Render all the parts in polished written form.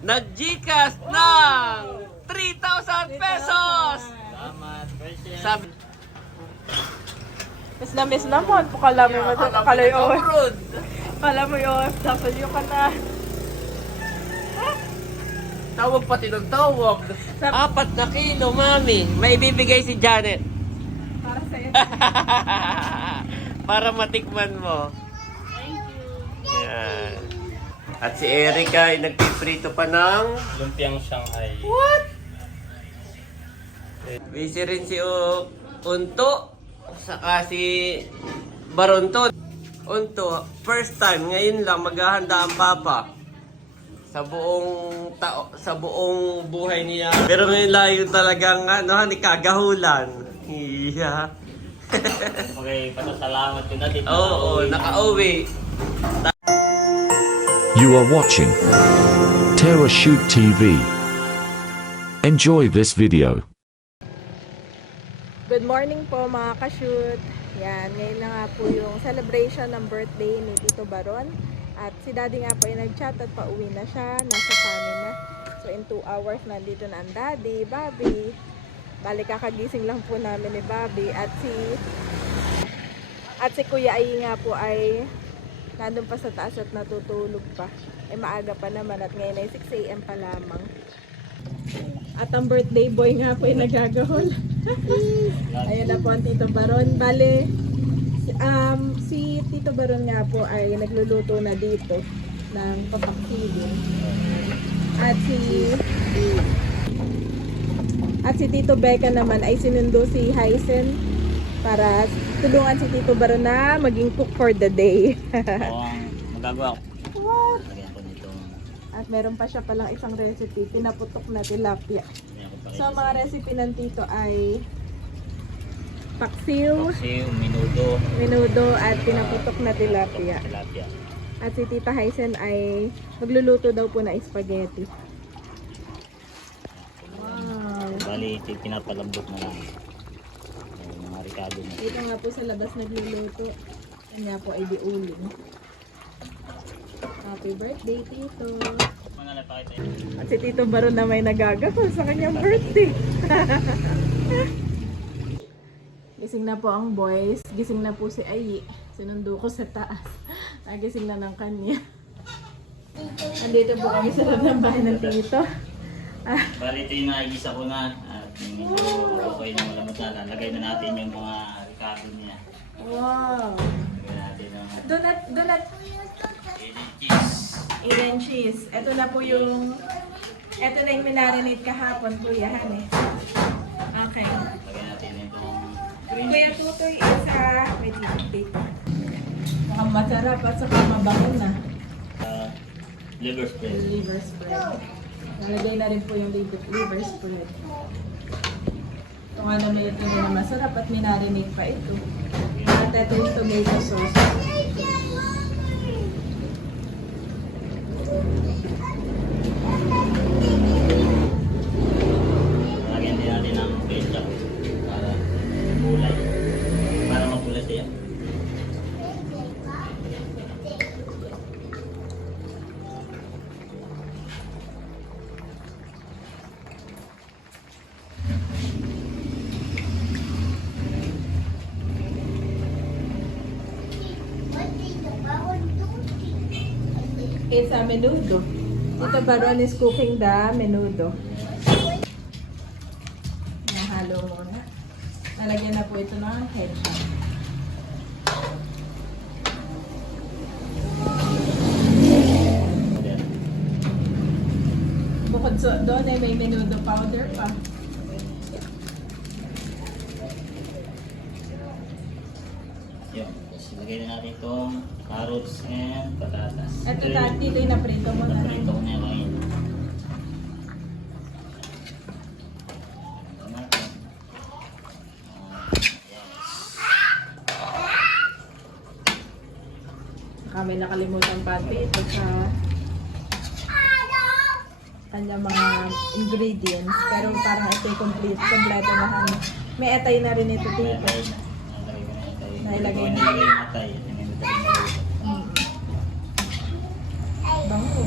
nag-Gcash ng 3,000 pesos! Salamat, Persian. Sabi, Mas na miss naman. Kala mo yung kalay abroad. Kala mo yung OFW ka na. Tawag pati ng tawag. 4 na kilo, mami. May bibigay si Janet. Para sa'yo. Para matikman mo. Thank you. Yan. At si Erica ay nagpiprito pa ng... Lumpiang Shanghai. What? Busy rin si Unto. Saka si Baronton. Unto, first time, ngayon lang maghahanda ang papa. Sa buong buhay niya. Pero ngayon lang yung talagang kagahulan. Iya. Okay, pasasalamat ko na dito. Oo, naka-uwi. You are watching Terra Shoot TV. Enjoy this video. Good morning po mga ka-shoot. Yan, ngayon na nga po yung celebration ng birthday ni Tito Baron. At si Daddy nga po ay nag-chat at pauwi na siya. Nasa amin na. So in 2 hours nandito na ang Daddy, Bobby. Balik kakagising lang po namin ni Bobby. At si Kuya Ay nga po ay nandun pa sa taas at natutulog pa. Maaga pa naman at ngayon ay 6 AM pa lamang. At ang birthday boy nga po ay nagagahol. Ayun na po ang Tito Baron. Bale, si Tito Baron nga po ay nagluluto na dito ng papaksilin. At si Tito Becca naman ay sinundo si Hysen para tulungan si Tito Baron na maging cook for the day. Oo, magagawa ko. What? Lagyan ko nito. At meron pa siya palang isang recipe, pinaputok na tilapia. Lagyan ko pa So, ang mga recipe ng Tito ay paksiw, Kasi minudo. menudo, at pinaputok na tilapia. Tilapia. At si Tita Hysen ay magluluto daw po na spaghetti. Wow! Bali, pinapalambot na lang. Yung mga ricado na. Dito nga po sa labas nagluluto. Yan nga po ay di uling. Happy birthday, Tito! Mga napakita yun. At si Tito Baron na may nagagahol sa kanyang birthday. Gising na po ang boys. Gising na po si Ayi. Sinundo ko sa taas. Nagising na ng kanya. Andito po kami sa loob ng bahay ng Tito. Bali, ito yung naigisa ko na. At medyo okay na malamot na. Lalagay na natin yung mga ricado niya. Wow! Lagay natin ang Donut cheese. Alien cheese. Ito na po yung... Ito na yung minarinate kahapon, Kuya Han eh. Okay. Lagay natin itong green Kuya cheese. Tutoy isa... May titip. Mukhang masarap at saka mabango na. Liver spread. Liver spread. Nalagay na rin po yung liver spread. Ito nga naman ito na masarap at minarinate pa ito. At ito yung tomato sauce. Lagyan din natin ng ketchup para kulay. Para mapulat siya. It's a menudo. Tito Baron is cooking the menudo. Nahalo muna. Nalagyan na po ito ng ketchup. Bukod doon ay may menudo powder pa. Yun. Tapos ilagay na natin itong carrots and patatas. Ito dito yung naprito mo na. Naprito ko na yung ngayon. Kami nakalimutan pati ito sa kanyang mga ingredients. Pero parang ito yung kompleto na ano. May atay na rin ito dito. Nailagay na. Nilagay yung atay. Bango.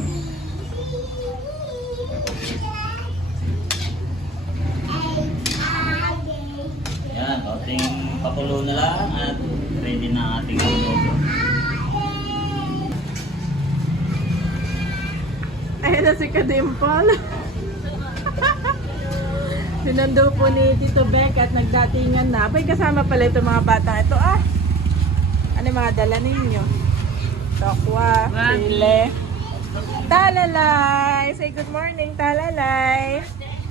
Ating pakulo na lang at ready na ang ating luto. Ayun na si Kadimpol. Sinundo po ni Tito Beck at nagdatingan na. Abay, kasama pala itong mga batang ito. Ano yung mga dala ninyo? Tokwa, sile. Talalay! Say good morning, Talalay!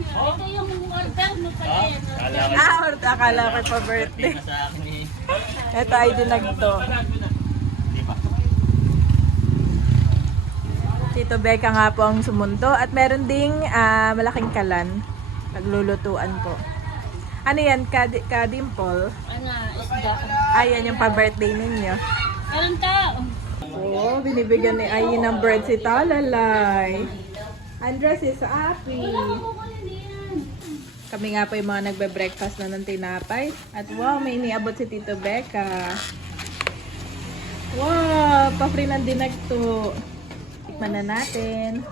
Ito yung order mo pala yan. Akala ko pa birthday. Na sa akin eh. Ito ay dinagto. Tito Becca nga po ang sumunto. At meron ding malaking kalan. Naglulutuan po. Ano yan, Kadimpol? Ano, isda. Ayan yung pa-birthday ninyo. Meron ka. Oh, binibigyan ni Ayi ng bread si Talalay. Andres is happy. Kami nga po yung mga nagbe-breakfast na ng tinapay. At wow, may iniabot si Tito Becca. Wow, pa-free ng dinagto. Tikman na natin.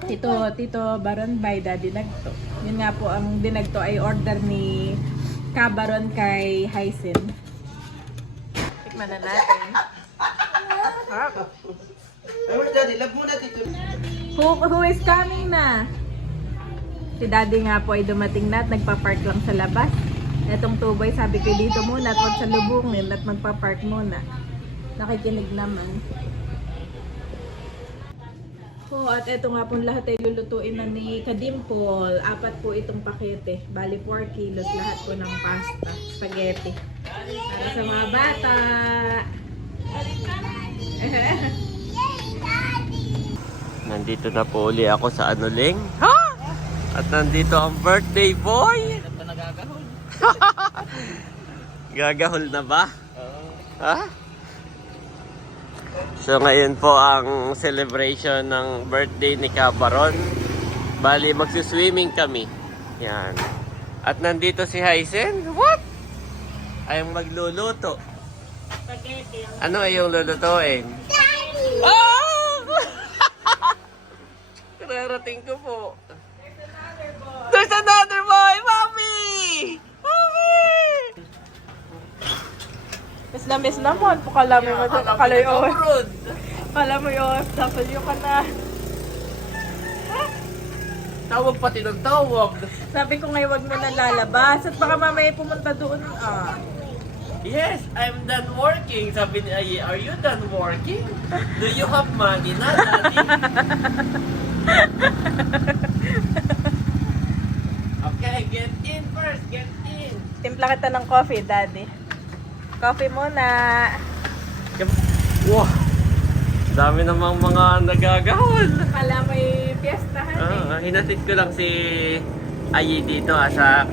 Tito Baron by Daddy Dinagto. Yun nga po, ang dinagto ay order ni Kabaron kay Hyacin. Tikman na natin. Who is coming na? Si Daddy nga po ay dumating na at nagpa-park lang sa labas. Etong tuboy, sabi ko dito muna at huwag sa lubungin at magpa-park muna. Nakikinig naman. Po, at eto nga po lahat ay lulutuin na ni Kadimpol. 4 po itong pakete. Bali 4 kilos lahat po ng pasta, spaghetti. Para sa mga bata. Nandito na po uli ako sa Anuling. Ha? At nandito ang birthday boy. Ano pa nagagahol? Gagahol na ba? Ha? So ngayon po ang celebration ng birthday ni Kabaron. Bali magsuswimming kami. Yan. At nandito si Hyacin. What? Ay magluluto. Spaghetti. Ano ay yung lulutuin? Oh! Kararating ko po. There's another boy! Mommy! Mommy! Miss na mo. Pakala mo yung Abroad. Kala mo yung OFW ka na. Tawag pati ng tawag. Sabi ko ngayon wag mo na lalabas at baka mamaya pumunta doon. Yes, I'm done working. Sabi ni Ayi, are you done working? Do you have money na, Daddy? Okay, get in first. Get in. Timpla kita ng coffee, Daddy. Coffee muna. Wow! Dami namang mga nagagahol. Kala may piyestahan Hinatid ko lang si Ayi dito sa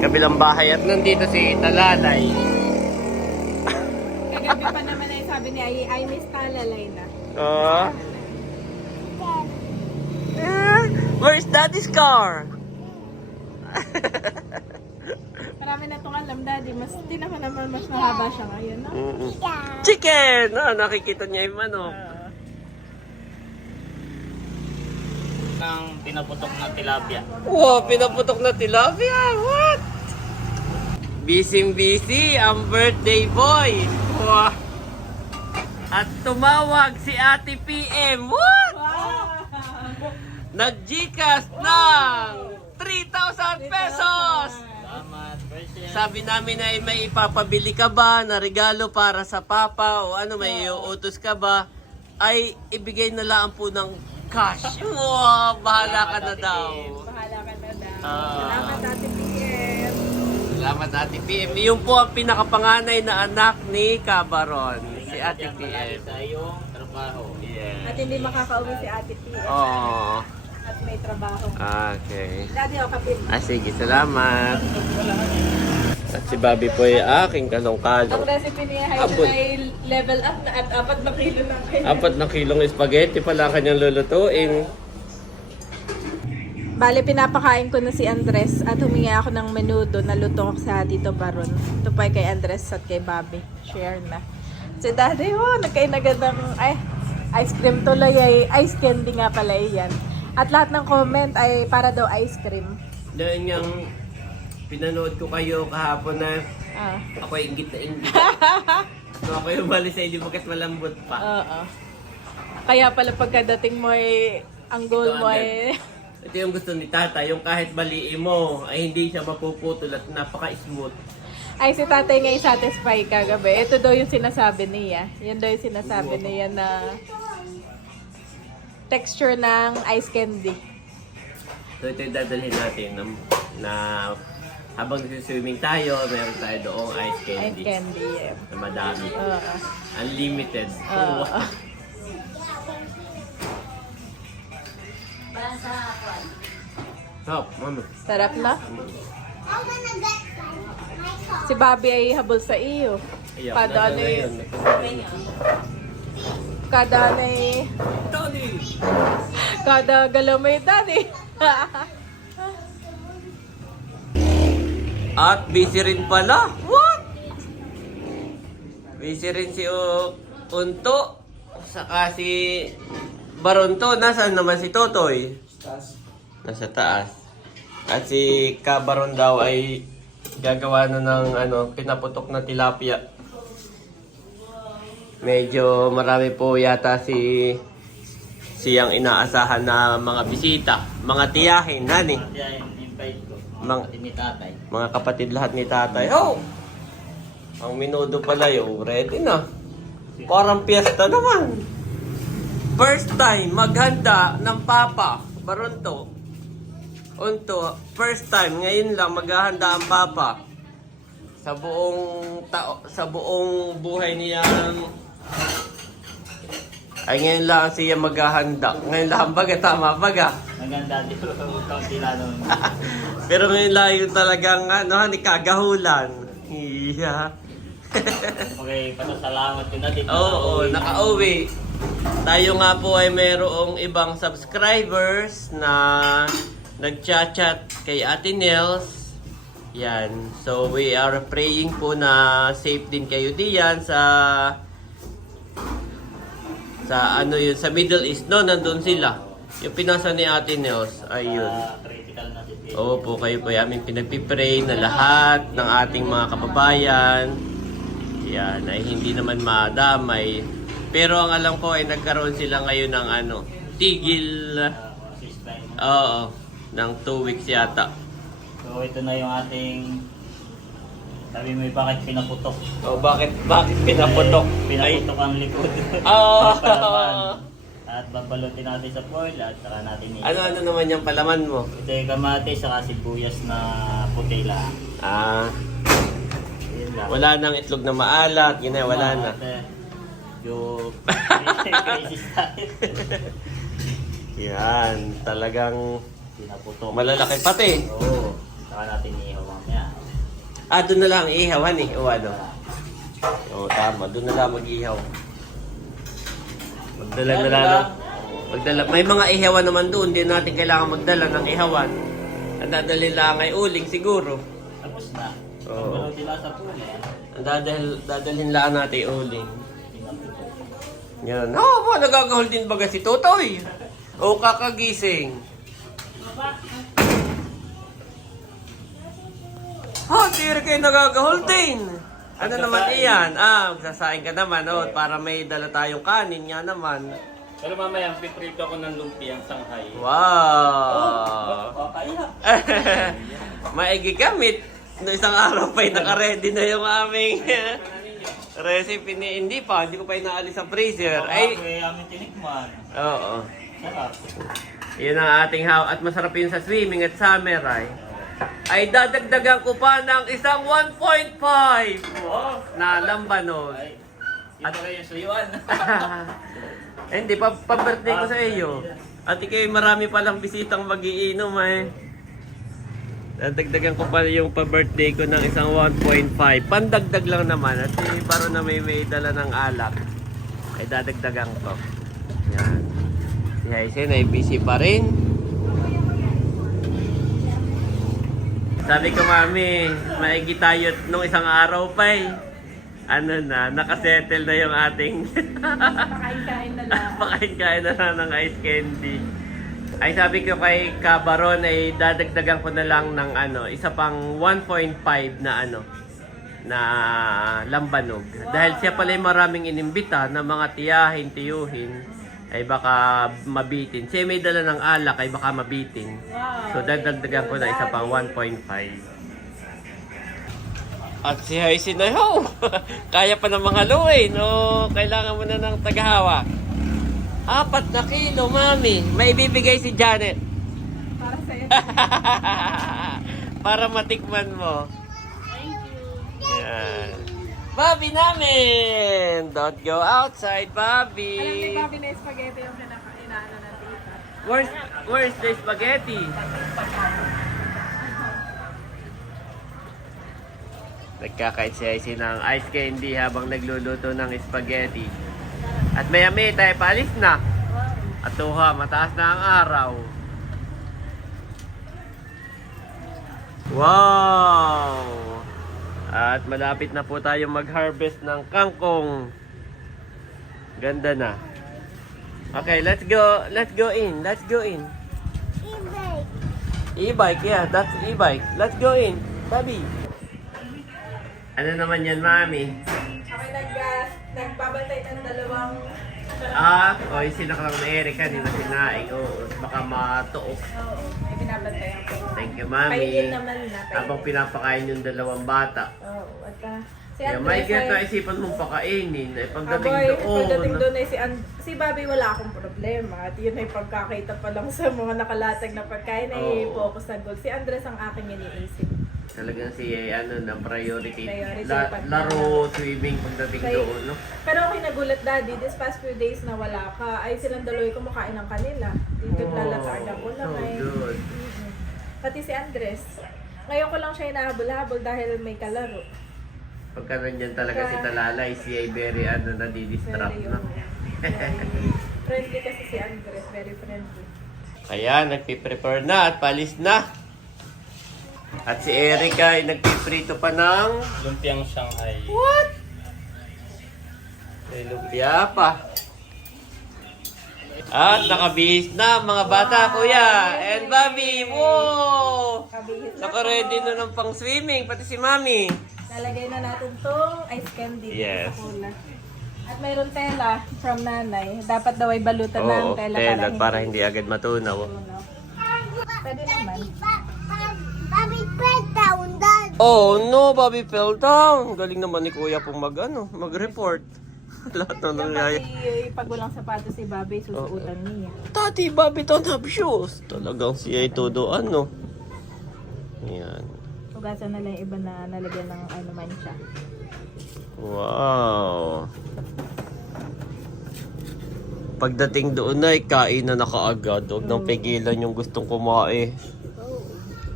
kabilang bahay at nandito si Talalay. Kagabi pa naman ay sabi ni I miss Talalay na. Where's Daddy's car? Marami na itong alam, Daddy. Di naman mas mahaba siya ngayon, no? Chicken! Nakikita niya yung manok. Ng pinaputok na tilapia. Wow, pinaputok na tilapia. What? Busy ang birthday boy. Wow. At tumawag si Ate PM. What? Nag-Gcash ng 3,000 pesos. Salamat, birthday. Sabi namin ay may ipapabili ka ba na regalo para sa papa o ano, may uutos ka ba? Ay ibigay na lang po ng cash. Wow, bahala ka na daw. Bahala ka na daw. Ah. Salamat, Ate PM. Salamat Ate PM. Yung po ang pinakapanganay na anak ni Kabaron, si Ate PM. Sa iyong trabaho. At Yeah. hindi makakauwi si Ate PM. Oh, At may trabaho. okay. Daddy, kapit. Sige, salamat. At si Bobby po ay aking Ang kalong-kalong. recipe ni Abot. Hyacin ay level up na at 4 na kilo na kayo. 4 na kilong spaghetti pala kanyang lulutuin. Bale, pinapakain ko na si Andres at humingi ako ng menudo na luto ko sa Tito Baron. Ito pa ay kay Andres at kay Bobby. Share na. Si Daddy, nagkainagad ng ice cream tuloy ay ice candy nga pala yan. At lahat ng comment ay para daw ice cream. Dahil niyang pinanood ko kayo kahapon na Ah. ako ay inggit na inggit. So ako yung mali sa inyo bakit malambot pa. Oo. Kaya pala pagkadating mo ay ang goal Ito, mo Andel. ay Ito yung gusto ni Tata, yung kahit baliin mo ay hindi siya mapuputol at napaka-smooth. ay si tatay ngay satisfy kagabi. Ito daw yung sinasabi niya. Yan daw yung sinasabi niya na texture ng ice candy. So ito yung dadalhin natin na habang nag-swimming tayo, meron tayo doong ice Ice candy. candy. Yeah. Na madami. Oo. Unlimited. Oo. Top, mama. Sarap na. Si Bobby ay habol sa iyo. Ayaw, Kada ano nasa yun. ngayon. Kada ano eh. Tony! Kada galaw may dani. At busy rin pala. What? Busy rin si Unto. Saka si Baronto. Nasaan naman si Totoy? Nasa taas. At si Kabaron daw ay gagawa na ng pinaputok na tilapia. Medyo marami po yata siyang inaasahan na mga bisita, mga tiyahin, nani. Kaya yung invite ko, mga Mang- kapatid ni tatay. Mga kapatid lahat ni tatay. Oh! Ang minudo pala yung ready na. Parang piyesta naman. First time maghanda ng papa, Baronto. Unto, first time ngayon lang maghahanda ang papa. Sa buong buhay niyang ay ngayon lang siya maghahanda. Ngayon lang baga, tama baga. Maganda dito, kaunti lang naman. Pero ngayon lang yung talagang kagahulan. Iya. Okay, pasasalamat ko na dito. Oo, nakauwi. Tayo nga po ay merong ibang subscribers na nagchat-chat kay Ate Nels. Yan. So we are praying po na safe din kayo diyan sa sa Middle East. No, nandun sila. Yung pinasa ni Ate Nels. Ayun. Critical na situation. Oo po, kayo po ay aming pinagpipray na lahat ng ating mga kababayan. Yan, ay hindi naman madamay. Pero ang alam ko ay nagkaroon sila ngayon ng tigil. Ceasefire. Oo, ng 2 weeks yata. So ito na yung ating, sabi mo bakit pinaputok? Oh, bakit pinaputok? Pinaputok ang likod. Ah. Palaman. At babalutin natin sa foil at saka natin Ano naman yung palaman mo? Ito yung kamatis saka sibuyas na puti lang. Ah, Yun lang. wala nang itlog na maalat, yun na, wala na. Yung crazy style. Yan, talagang Pinaputok. malalaki pati. Oo. Saka natin ihaw mamaya. Doon na lang ihawan o ano? Oo, tama. Doon na lang mag-ihaw. Magdala. May mga ihawan naman doon. Hindi natin kailangan magdala ng ihawan. Ang dadalhin lang ay uling siguro. Tapos na. Oo. Pagbalutin lang sa puno. Ang dadalhin lang natin uling. Pinaputok. Yan. Po, nagagahol din baga si Totoy. O kakagising. Tira kayo nagagahol din. Ano naman iyan? Magsasaing ka naman, para may dala tayong kanin nga naman. Pero mamaya, piprito ako ng lumpiang Shanghai. Wow! Kaya. Maigi kamit. No, isang araw pa naka-ready na yung aming recipe ni hindi ko pa inaalis sa freezer. Ay, Ay, aming tinikman. oo. Sarap. Yun ang ating at masarap yun sa swimming at summer ay dadagdagan ko pa ng isang 1.5 na lambanos. Ay, ito kayo yung suyuan. Hindi, pa-birthday ko sa iyo. At ikaw marami palang bisitang magiinom Dadagdagan ko pa yung pa-birthday ko ng isang 1.5. Pandagdag lang naman. At para na may dala ng alak, ay dadagdagan ko. Yan. Si Haisen ay busy pa rin. Sabi ko, Mami, maigi tayo nung isang araw pa nakasettle na yung ating Pakain-kain na lang. pakain-kain na lang ng ice candy. Ay sabi ko kay Cabaron ay dadagdagan ko na lang ng ano, isa pang 1.5 na ano, na lambanog. Dahil siya pala yung maraming inimbita na mga tiyahin, tiyuhin, ay baka mabitin. Siya may dala ng alak ay baka mabitin. So dadagdagan ko na isa pang 1.5. At si Haisin ay, kaya pa ng mga luin. No, kailangan mo na ng tagahawa. 4 na kilo, mami. May ibibigay si Janet. Para sa'yo. Para matikman mo. Thank you. Yan. Bobby namin! Don't go outside, Bobby! Alam ni Bobby na spaghetti yung inaano ng tita. Where's the spaghetti? Nagkakait si Icy ng ice candy habang nagluluto ng spaghetti. At maya-maya tayo paalis na. At tuha, mataas na ang araw. Wow! At malapit na po tayo mag-harvest ng kangkong. Ganda na. Okay, let's go. Let's go in. Let's go in. E-bike. E-bike, yeah, that's e-bike. Let's go in, Bobby. Ano naman yan, mami? Ako nagbabantay ng dalawang... Yung sinaklang na Erika, hindi na sinaing. Baka matuok. Oo, may binabantayan ko. Thank you, Kainin mami. naman na. Habang pinapakain yung dalawang bata. Oo, at si Kaya Andres may get na ay... isipan mong pakainin. Ay pagdating Aboy, doon. pagdating doon ay si Bobby wala akong problema. At yun ay pagkakita pa lang sa mga nakalatag na pagkain ay Oo. focus na goal. Si Andres ang aking iniisip. Talagang si na priority. Priority Laro, swimming pagdating Kaya- doon, no? Pero ako nagulat, Daddy, this past few days na wala ka, ay silang daloy kumakain ng kanila. Dito lalatagan ko lang so ay. good. Pati si Andres. Ngayon ko lang siya inahabol-habol dahil may kalaro. Pagka nandyan talaga si Talalay, si ay very nadidistract Very, na. very friendly kasi si Andres, very friendly. Kaya nagpiprepare na at palis na. At si Erika ay nagpiprito pa ng Lumpiang Shanghai. may lumpia pa. At nakabihis na mga bata, kuya. And Bobby, wow! Kabihis na Naka-ready po. na ng pang swimming, pati si Mami. Lalagay na natin tong ice candy Yes. sa cola. At mayroon tela from nanay. Dapat daw ay balutan ng Oo, tela tela para hindi agad matunaw. matunaw. Pwede naman. Bobby fell down, Dad. Oh no, Bobby fell down. Galing naman ni kuya pong mag-report. Lahat na Yan nangyayari. pati pag walang sapatos si Bobby, susuotan niya. Tati, Bobby don't have shoes. Talagang siya ay todo ano. Yan. Ugasan na lang yung iba na nalagyan ng ano man siya. Wow. Pagdating doon ay kain na nakaagad. Huwag nang pigilan yung gustong kumain.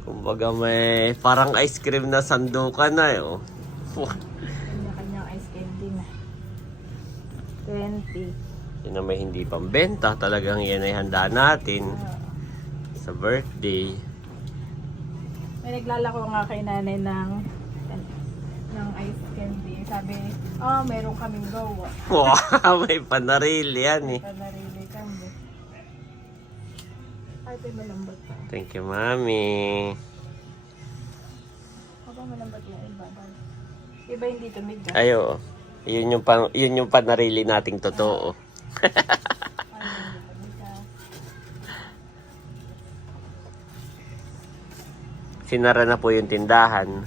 Kumbaga may parang ice cream na sandukan na eh. Oh. Kanya-kanyang ice candy na. 20. Yun na may hindi pambenta. Talagang yan ay handa natin sa birthday. May naglalako nga kay nanay ng ice candy. Sabi, meron kaming gawa. Wow, may panaril yan eh. Panarili kami. Ay, ito yung malambot pa. Thank you, Mami. Aba, malambot na iba. Iba hindi tumigas. Ayo. Yun yung panarili nating totoo. Sinara na po yung tindahan.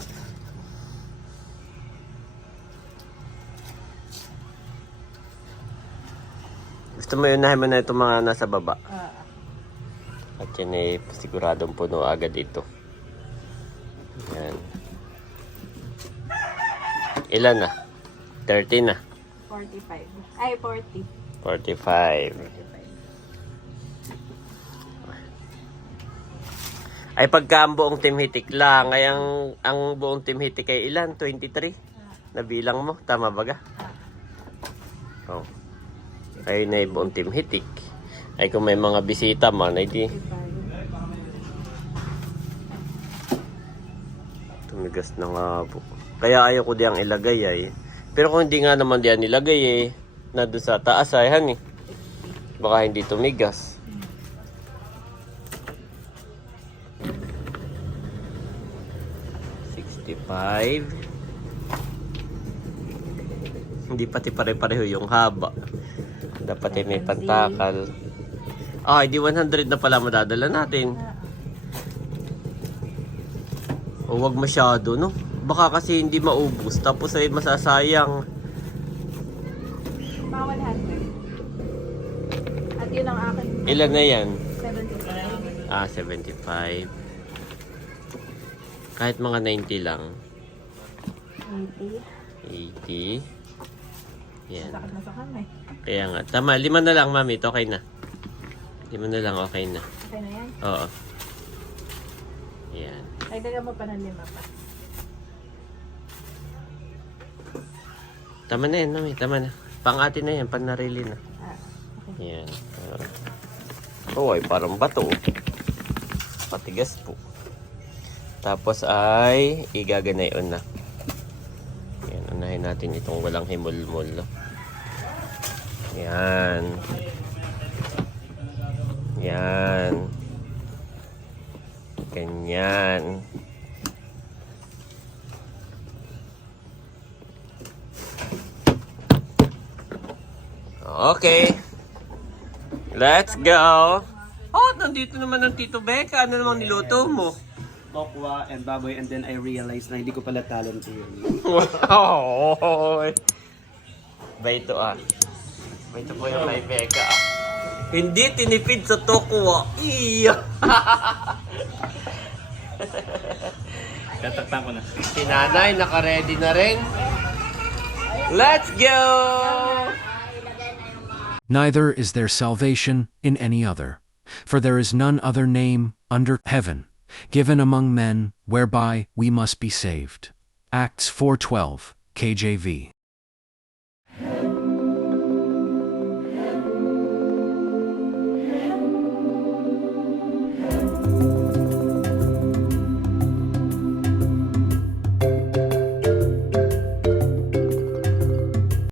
Gusto mo yunahin mo na itong mga nasa baba. At yan eh, siguradong puno agad ito. Yan. Ilan na? 30 na. 45. Ay, 40. 45. Ay pagka ang buong team hitik lang, ay ang buong team hitik ay ilan? 23? Nabilang mo? Tama ba ga? Oh. Ay na yung buong team hitik. Ay kung may mga bisita man, ay di. Tumigas na nga po. Kaya ayaw ko diyang ilagay ay. Pero kung hindi nga naman diyan nilagay eh, na doon sa taas ay han eh. Baka hindi tumigas. 75. Hindi pati pare-pareho yung haba. Dapat may pantakal. Ah, hindi 100 na pala madadala natin. O wag masyado, no? Baka kasi hindi maubos. Tapos ay masasayang. Mga 100. At yun ang akin. Ilan na yan? 75. Ah, 75. Kahit mga 90 lang. 80. 80. Yan. Sakit na sa kamay. Kaya nga. Tama, 5 na lang, mami. Ito okay na. 5 na lang, okay na. Okay na yan? Oo. Yan. Ay, daga mo pa ng 5 pa. Tama na yan, mami. Tama na. Pang atin na yan. Panarili na. Ah, okay. Yan. Oh, ay parang bato. Patigas po. Tapos ay igaganayon na. Yan, unahin natin itong walang himulmul. Yan. Yan. Ganyan. Okay. Let's go. Oh, nandito naman ang Tito Becca. Ano namang niluto mo? Tokwa and baboy, and then I realized na hindi ko pala talent yun. Wow! Baito ah. Baito po yung kay Becca ah. Hindi tinipid sa tokwa. Iya! Tatakpan ko na. Si nanay naka-ready na rin. Let's go! Neither is there salvation in any other. For there is none other name under heaven given among men whereby we must be saved. Acts 4:12, KJV.